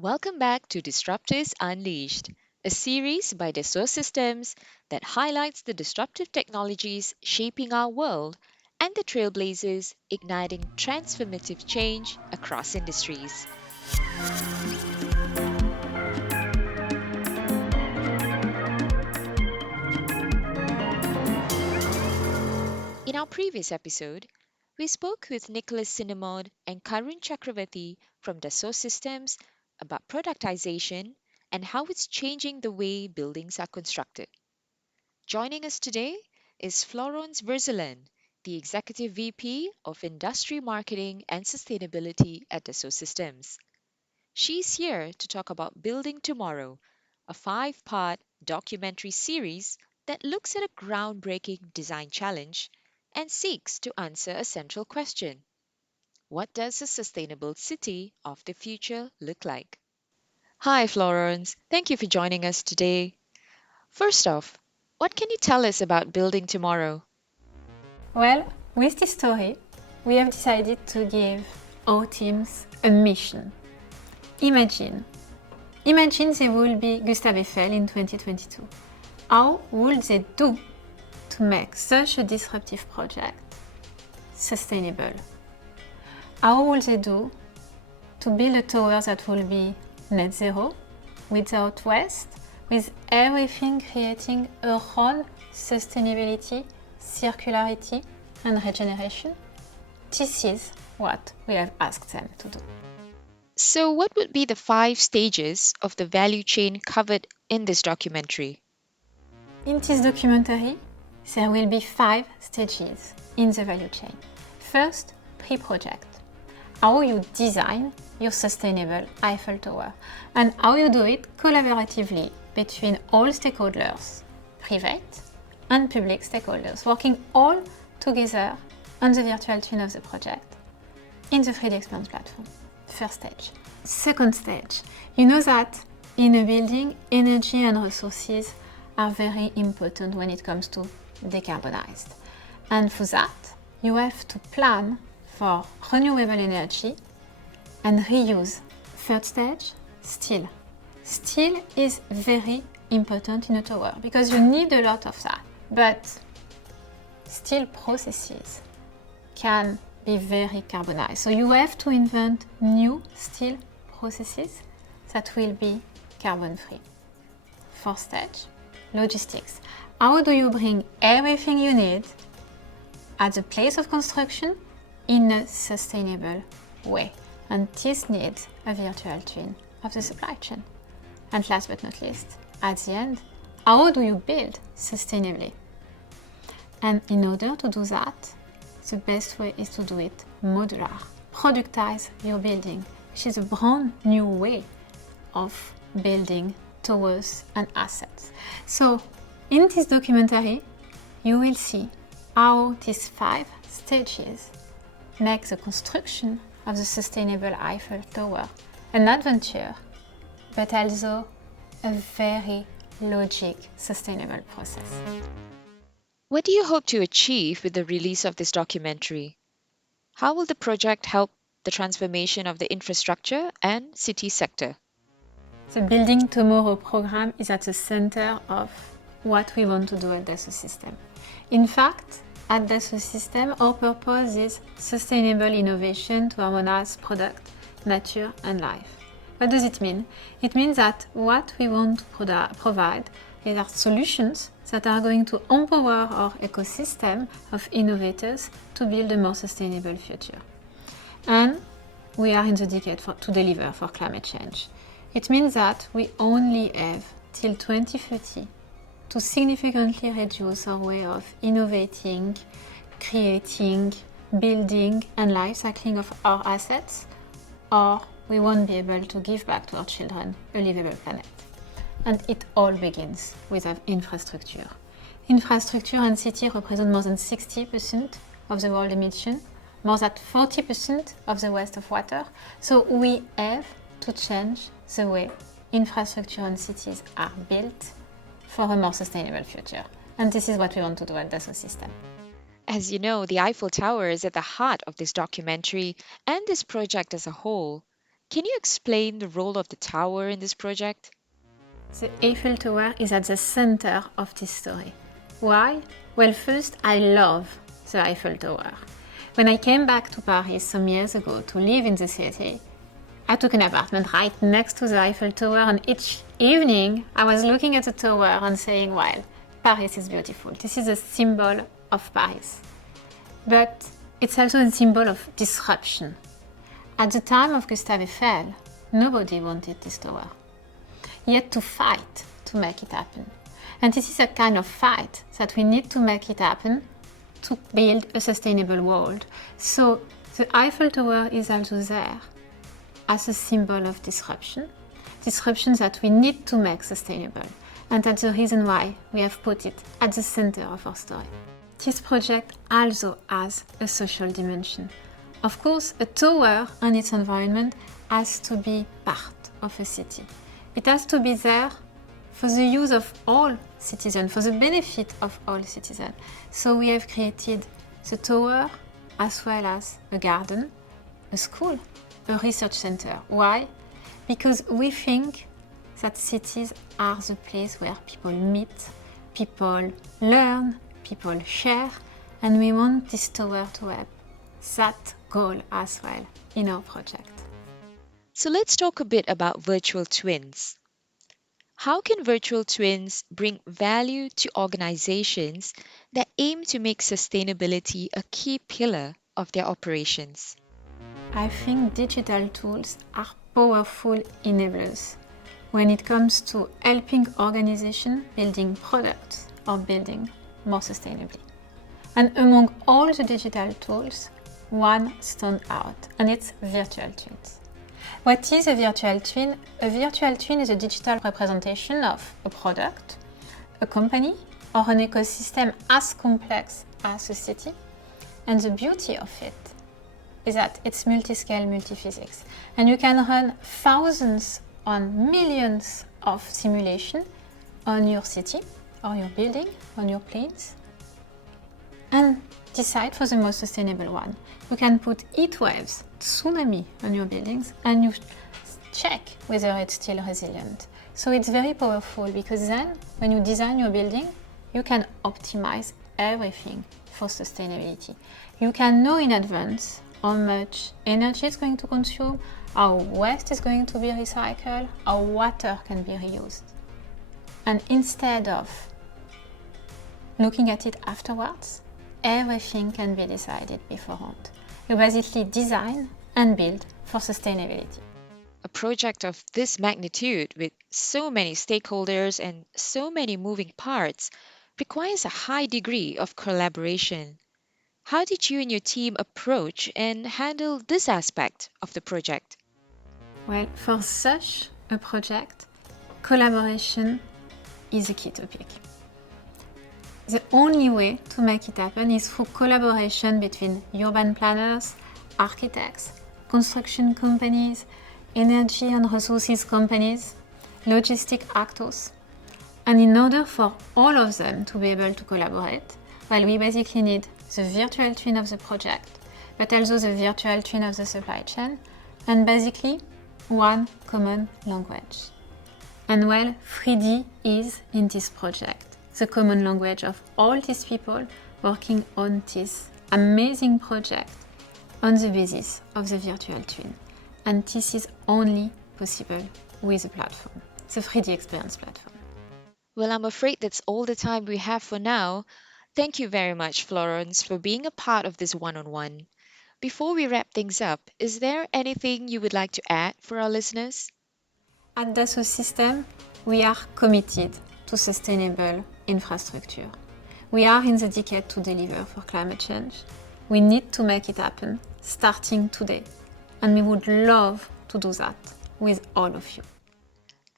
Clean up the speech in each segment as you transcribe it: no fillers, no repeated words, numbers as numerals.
Welcome back to Disruptors Unleashed, a series by Dassault Systems that highlights the disruptive technologies shaping our world and the trailblazers igniting transformative change across industries. In our previous episode, we spoke with Nicholas Cinnamod and Karun Chakravarti from Dassault Systems about productization and how it's changing the way buildings are constructed. Joining us today is Florence Verzelen, the Executive VP of Industry Marketing and Sustainability at Dassault Systems. She's here to talk about Building Tomorrow, a five-part documentary series that looks at a groundbreaking design challenge and seeks to answer a central question. What does a sustainable city of the future look like? Hi, Florence. Thank you for joining us today. First off, what can you tell us about Building Tomorrow? Well, with this story, we have decided to give our teams a mission. Imagine. Imagine they will be Gustave Eiffel in 2022. How would they do to make such a disruptive project sustainable? How will they do to build a tower that will be net zero, without waste, with everything creating around sustainability, circularity, and regeneration? This is what we have asked them to do. So, what would be the five stages of the value chain covered in this documentary? In this documentary, there will be 5 stages in the value chain. First, pre-project. How you design your sustainable Eiffel Tower and how you do it collaboratively between all stakeholders, private and public stakeholders, working all together on the virtual twin of the project in the 3D Experience platform. First stage. Second stage. You know that in a building, energy and resources are very important when it comes to decarbonized. And for that, you have to plan for renewable energy and reuse. Third stage, steel. Steel is very important in a tower because you need a lot of that. But steel processes can be very carbonized. So you have to invent new steel processes that will be carbon free. Fourth stage, logistics. How do you bring everything you need at the place of construction in a sustainable way? And this needs a virtual twin of the supply chain. And last but not least, at the end, how do you build sustainably? And in order to do that, the best way is to do it modular. Productize your building, which is a brand new way of building towers and assets. So in this documentary, you will see how these 5 stages make the construction of the sustainable Eiffel Tower an adventure, but also a very logic, sustainable process. What do you hope to achieve with the release of this documentary? How will the project help the transformation of the infrastructure and city sector? The Building Tomorrow program is at the center of what we want to do at Dassault Systèmes. In fact, at Dassault Systèmes, our purpose is sustainable innovation to harmonize product, nature, and life. What does it mean? It means that what we want to provide are solutions that are going to empower our ecosystem of innovators to build a more sustainable future. And we are in the decade to deliver for climate change. It means that we only have till 2030 to significantly reduce our way of innovating, creating, building, and life cycling of our assets, or we won't be able to give back to our children a livable planet. And it all begins with our infrastructure. Infrastructure and city represent more than 60% of the world emission, more than 40% of the waste of water. So we have to change the way infrastructure and cities are built for a more sustainable future. And this is what we want to do at Dassault Systèmes. As you know, the Eiffel Tower is at the heart of this documentary and this project as a whole. Can you explain the role of the tower in this project? The Eiffel Tower is at the center of this story. Why? Well, first, I love the Eiffel Tower. When I came back to Paris some years ago to live in the city, I took an apartment right next to the Eiffel Tower, and each evening I was looking at the tower and saying, well, Paris is beautiful. This is a symbol of Paris. But it's also a symbol of disruption. At the time of Gustave Eiffel, nobody wanted this tower. He had to fight to make it happen. And this is a kind of fight that we need to make it happen to build a sustainable world. So the Eiffel Tower is also there as a symbol of disruption, disruption that we need to make sustainable. And that's the reason why we have put it at the center of our story. This project also has a social dimension. Of course, a tower and its environment has to be part of a city. It has to be there for the use of all citizens, for the benefit of all citizens. So we have created the tower as well as a garden, a school, a research center. Why? Because we think that cities are the place where people meet, people learn, people share, and we want this tower to have that goal as well in our project. So let's talk a bit about virtual twins. How can virtual twins bring value to organizations that aim to make sustainability a key pillar of their operations? I think digital tools are powerful enablers when it comes to helping organizations building products or building more sustainably. And among all the digital tools, one stands out, and it's virtual twins. What is a virtual twin? A virtual twin is a digital representation of a product, a company, or an ecosystem as complex as a city. And the beauty of it is that it's multi-scale, multi-physics. And you can run thousands on millions of simulations on your city, or your building, on your planes, and decide for the most sustainable one. You can put heat waves, tsunami on your buildings, and you check whether it's still resilient. So it's very powerful because then when you design your building, you can optimize everything for sustainability. You can know in advance how much energy it's going to consume, how waste is going to be recycled, how water can be reused. And instead of looking at it afterwards, everything can be decided beforehand. You basically design and build for sustainability. A project of this magnitude, with so many stakeholders and so many moving parts, requires a high degree of collaboration. How did you and your team approach and handle this aspect of the project? Well, for such a project, collaboration is a key topic. The only way to make it happen is through collaboration between urban planners, architects, construction companies, energy and resources companies, logistic actors. And in order for all of them to be able to collaborate, well, we basically need the virtual twin of the project, but also the virtual twin of the supply chain, and basically one common language. And well, 3D is in this project the common language of all these people working on this amazing project on the basis of the virtual twin. And this is only possible with a platform, the 3D experience platform. Well, I'm afraid that's all the time we have for now. Thank you very much, Florence, for being a part of this one on one. Before we wrap things up, is there anything you would like to add for our listeners? At Dassault Systèmes, we are committed to sustainable infrastructure. We are in the decade to deliver for climate change. We need to make it happen, starting today. And we would love to do that with all of you.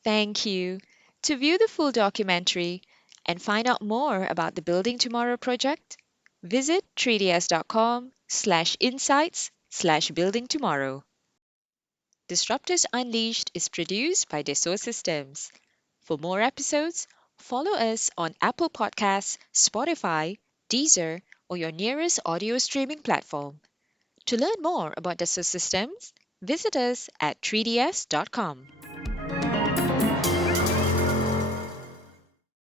Thank you. To view the full documentary and find out more about the Building Tomorrow project, visit 3ds.com/insights/building tomorrow. Disruptors Unleashed is produced by Dassault Systems. For more episodes, follow us on Apple Podcasts, Spotify, Deezer, or your nearest audio streaming platform. To learn more about Dassault Systems, Visit us at 3ds.com.